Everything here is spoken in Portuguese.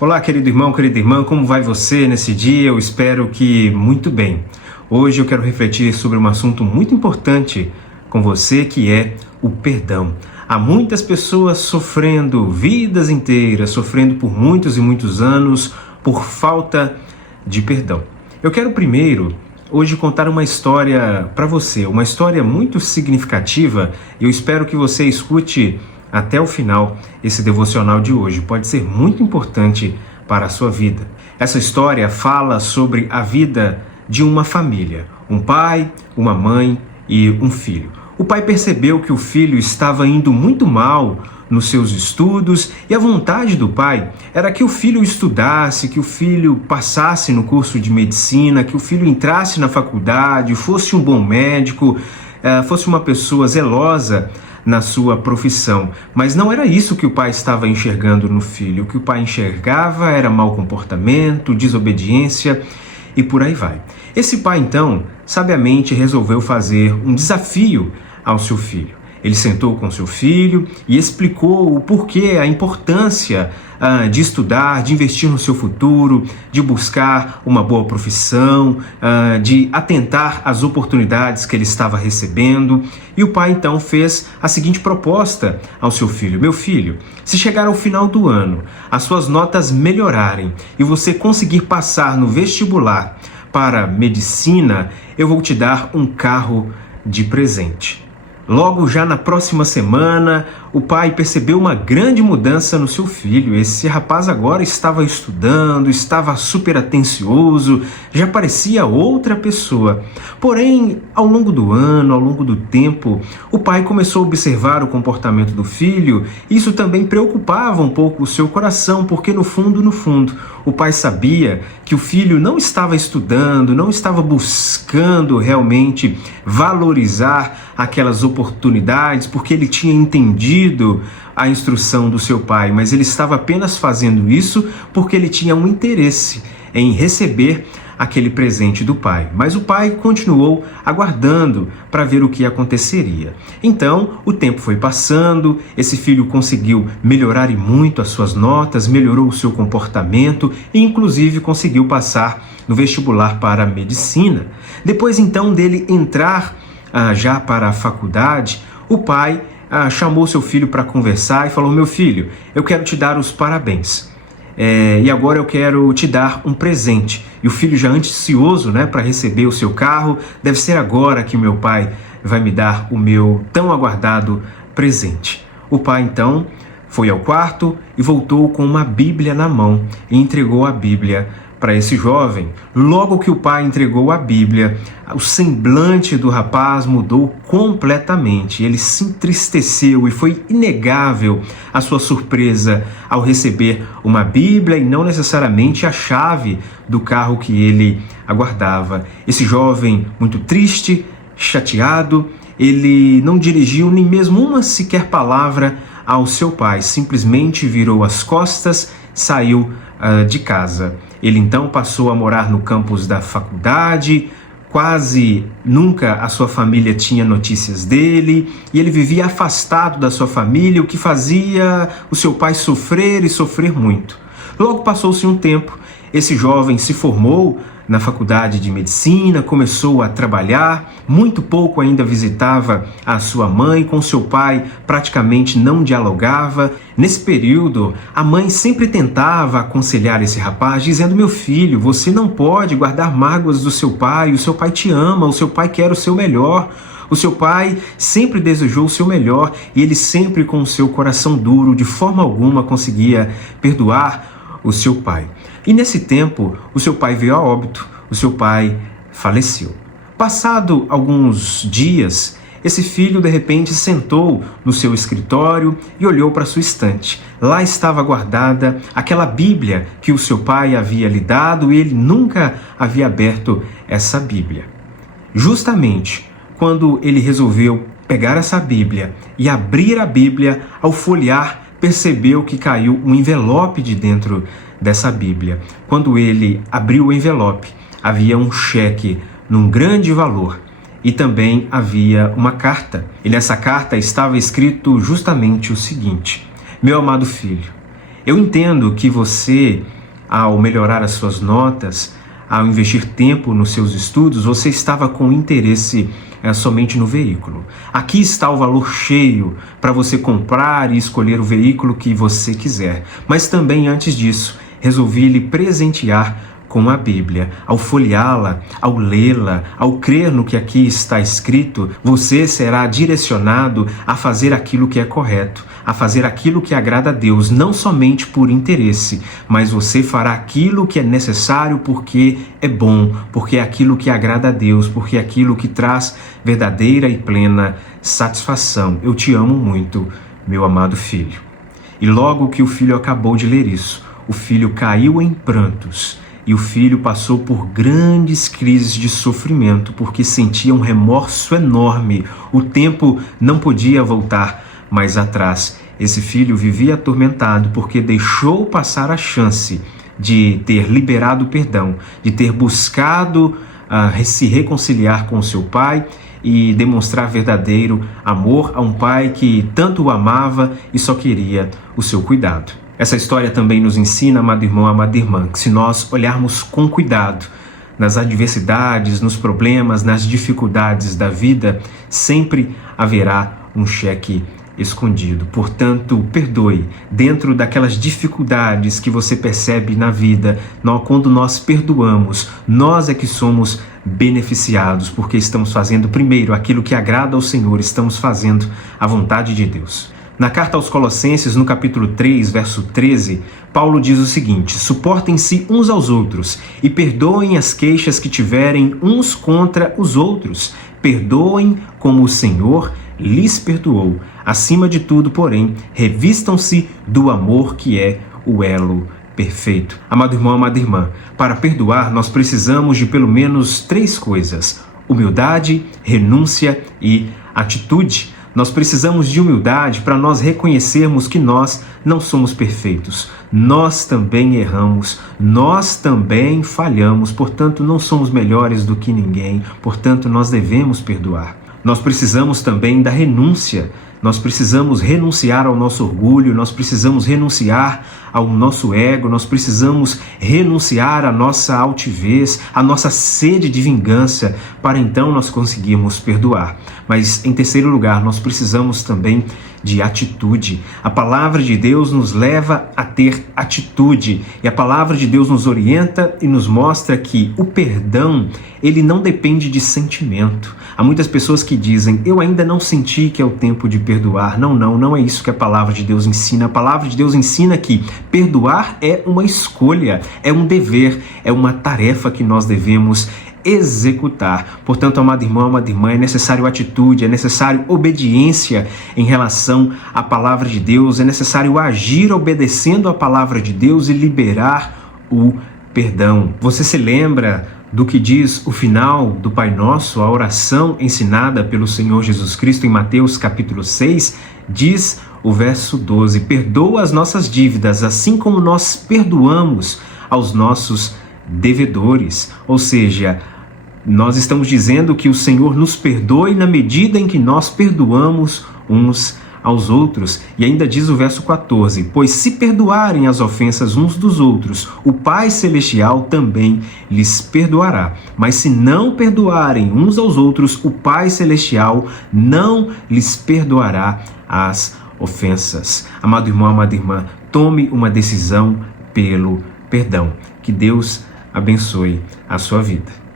Olá, querido irmão, querida irmã, como vai você nesse dia? Eu espero que muito bem. Hoje eu quero refletir sobre um assunto muito importante com você, que é o perdão. Há muitas pessoas sofrendo vidas inteiras, sofrendo por muitos e muitos anos por falta de perdão. Eu quero primeiro hoje contar uma história para você, uma história muito significativa, e eu espero que você escute até o final esse devocional de hoje. Pode ser muito importante para a sua vida. Essa história fala sobre a vida de uma família, um pai, uma mãe e um filho. O pai percebeu que o filho estava indo muito mal nos seus estudos e a vontade do pai era que o filho estudasse, que o filho passasse no curso de medicina, que o filho entrasse na faculdade, fosse um bom médico, fosse uma pessoa zelosa na sua profissão. Mas não era isso que o pai estava enxergando no filho. O que o pai enxergava era mau comportamento, desobediência e por aí vai. Esse pai, então, sabiamente resolveu fazer um desafio ao seu filho. Ele sentou com seu filho e explicou o porquê, a importância de estudar, de investir no seu futuro, de buscar uma boa profissão, de atentar às oportunidades que ele estava recebendo. E o pai então fez a seguinte proposta ao seu filho: meu filho, se chegar ao final do ano, as suas notas melhorarem e você conseguir passar no vestibular para medicina, eu vou te dar um carro de presente. Logo já na próxima semana, o pai percebeu uma grande mudança no seu filho. Esse rapaz agora estava estudando, estava super atencioso, já parecia outra pessoa. Porém, ao longo do ano, ao longo do tempo, o pai começou a observar o comportamento do filho. Isso também preocupava um pouco o seu coração, porque no fundo, o pai sabia que o filho não estava estudando, não estava buscando realmente valorizar aquelas oportunidades, porque ele tinha entendido a instrução do seu pai, mas ele estava apenas fazendo isso porque ele tinha um interesse em receber aquele presente do pai. Mas o pai continuou aguardando para ver o que aconteceria. Então, o tempo foi passando, esse filho conseguiu melhorar e muito as suas notas, melhorou o seu comportamento e inclusive conseguiu passar no vestibular para a medicina. Depois então dele entrar já para a faculdade, o pai chamou seu filho para conversar e falou: meu filho, eu quero te dar os parabéns. E agora eu quero te dar um presente. E o filho já ansioso, para receber o seu carro: deve ser agora que o meu pai vai me dar o meu tão aguardado presente. O pai então foi ao quarto e voltou com uma Bíblia na mão e entregou a Bíblia para esse jovem. Logo que o pai entregou a Bíblia, o semblante do rapaz mudou completamente. Ele se entristeceu e foi inegável a sua surpresa ao receber uma Bíblia e não necessariamente a chave do carro que ele aguardava. Esse jovem, muito triste, chateado, ele não dirigiu nem mesmo uma sequer palavra ao seu pai, simplesmente virou as costas, saiu de casa. Ele então passou a morar no campus da faculdade, quase nunca a sua família tinha notícias dele, e ele vivia afastado da sua família, o que fazia o seu pai sofrer e sofrer muito. Logo passou-se um tempo, esse jovem se formou na faculdade de medicina, começou a trabalhar, muito pouco ainda visitava a sua mãe, com seu pai praticamente não dialogava. Nesse período, a mãe sempre tentava aconselhar esse rapaz, dizendo: meu filho, você não pode guardar mágoas do seu pai, o seu pai te ama, o seu pai quer o seu melhor. O seu pai sempre desejou o seu melhor e ele sempre, com o seu coração duro, de forma alguma conseguia perdoar o seu pai. E nesse tempo, o seu pai veio a óbito, o seu pai faleceu. Passado alguns dias, esse filho de repente sentou no seu escritório e olhou para sua estante. Lá estava guardada aquela Bíblia que o seu pai havia lhe dado e ele nunca havia aberto essa Bíblia. Justamente quando ele resolveu pegar essa Bíblia e abrir a Bíblia, ao folhear, percebeu que caiu um envelope de dentro dessa Bíblia. Quando ele abriu o envelope, havia um cheque num grande valor e também havia uma carta. E nessa carta estava escrito justamente o seguinte: meu amado filho, Eu entendo que você, ao melhorar as suas notas, ao investir tempo nos seus estudos, você estava com interesse somente no veículo. Aqui está o valor cheio para você comprar e escolher o veículo que você quiser. Mas também, antes disso, resolvi lhe presentear com a Bíblia. Ao folheá-la, ao lê-la, ao crer no que aqui está escrito, você será direcionado a fazer aquilo que é correto, a fazer aquilo que agrada a Deus, não somente por interesse, mas você fará aquilo que é necessário porque é bom, porque é aquilo que agrada a Deus, porque é aquilo que traz verdadeira e plena satisfação. Eu te amo muito, meu amado filho. E logo que o filho acabou de ler isso, o filho caiu em prantos. E o filho passou por grandes crises de sofrimento, porque sentia um remorso enorme. O tempo não podia voltar mais atrás. Esse filho vivia atormentado porque deixou passar a chance de ter liberado o perdão, de ter buscado se reconciliar com seu pai e demonstrar verdadeiro amor a um pai que tanto o amava e só queria o seu cuidado. Essa história também nos ensina, amado irmão, amada irmã, que se nós olharmos com cuidado nas adversidades, nos problemas, nas dificuldades da vida, sempre haverá um cheque escondido. Portanto, perdoe. Dentro daquelas dificuldades que você percebe na vida, quando nós perdoamos, nós é que somos beneficiados, porque estamos fazendo primeiro aquilo que agrada ao Senhor, estamos fazendo a vontade de Deus. Na carta aos Colossenses, no capítulo 3, verso 13, Paulo diz o seguinte: suportem-se uns aos outros e perdoem as queixas que tiverem uns contra os outros. Perdoem como o Senhor lhes perdoou. Acima de tudo, porém, revistam-se do amor que é o elo perfeito. Amado irmão, amada irmã, para perdoar nós precisamos de pelo menos 3 coisas: humildade, renúncia e atitude. Nós precisamos de humildade para nós reconhecermos que nós não somos perfeitos. Nós também erramos, nós também falhamos, portanto não somos melhores do que ninguém, portanto nós devemos perdoar. Nós precisamos também da renúncia. Nós precisamos renunciar ao nosso orgulho, nós precisamos renunciar ao nosso ego, nós precisamos renunciar à nossa altivez, à nossa sede de vingança, para então nós conseguirmos perdoar. Mas, em terceiro lugar, nós precisamos também de atitude. A palavra de Deus nos leva a ter atitude, e a palavra de Deus nos orienta e nos mostra que o perdão, ele não depende de sentimento. Há muitas pessoas que dizem: eu ainda não senti que é o tempo de perdoar. Não é isso que a palavra de Deus ensina. A palavra de Deus ensina que perdoar é uma escolha, é um dever, é uma tarefa que nós devemos executar. Portanto, amado irmão, amada irmã, é necessário atitude, é necessário obediência em relação à palavra de Deus, é necessário agir obedecendo a palavra de Deus e liberar o perdão. Você se lembra do que diz o final do Pai Nosso, a oração ensinada pelo Senhor Jesus Cristo em Mateus capítulo 6? Diz o verso 12: perdoa as nossas dívidas, assim como nós perdoamos aos nossos devedores. Ou seja, nós estamos dizendo que o Senhor nos perdoe na medida em que nós perdoamos uns aos outros. E ainda diz o verso 14: pois se perdoarem as ofensas uns dos outros, o Pai Celestial também lhes perdoará. Mas se não perdoarem uns aos outros, o Pai Celestial não lhes perdoará as ofensas. Amado irmão, amada irmã, tome uma decisão pelo perdão. Que Deus abençoe a sua vida.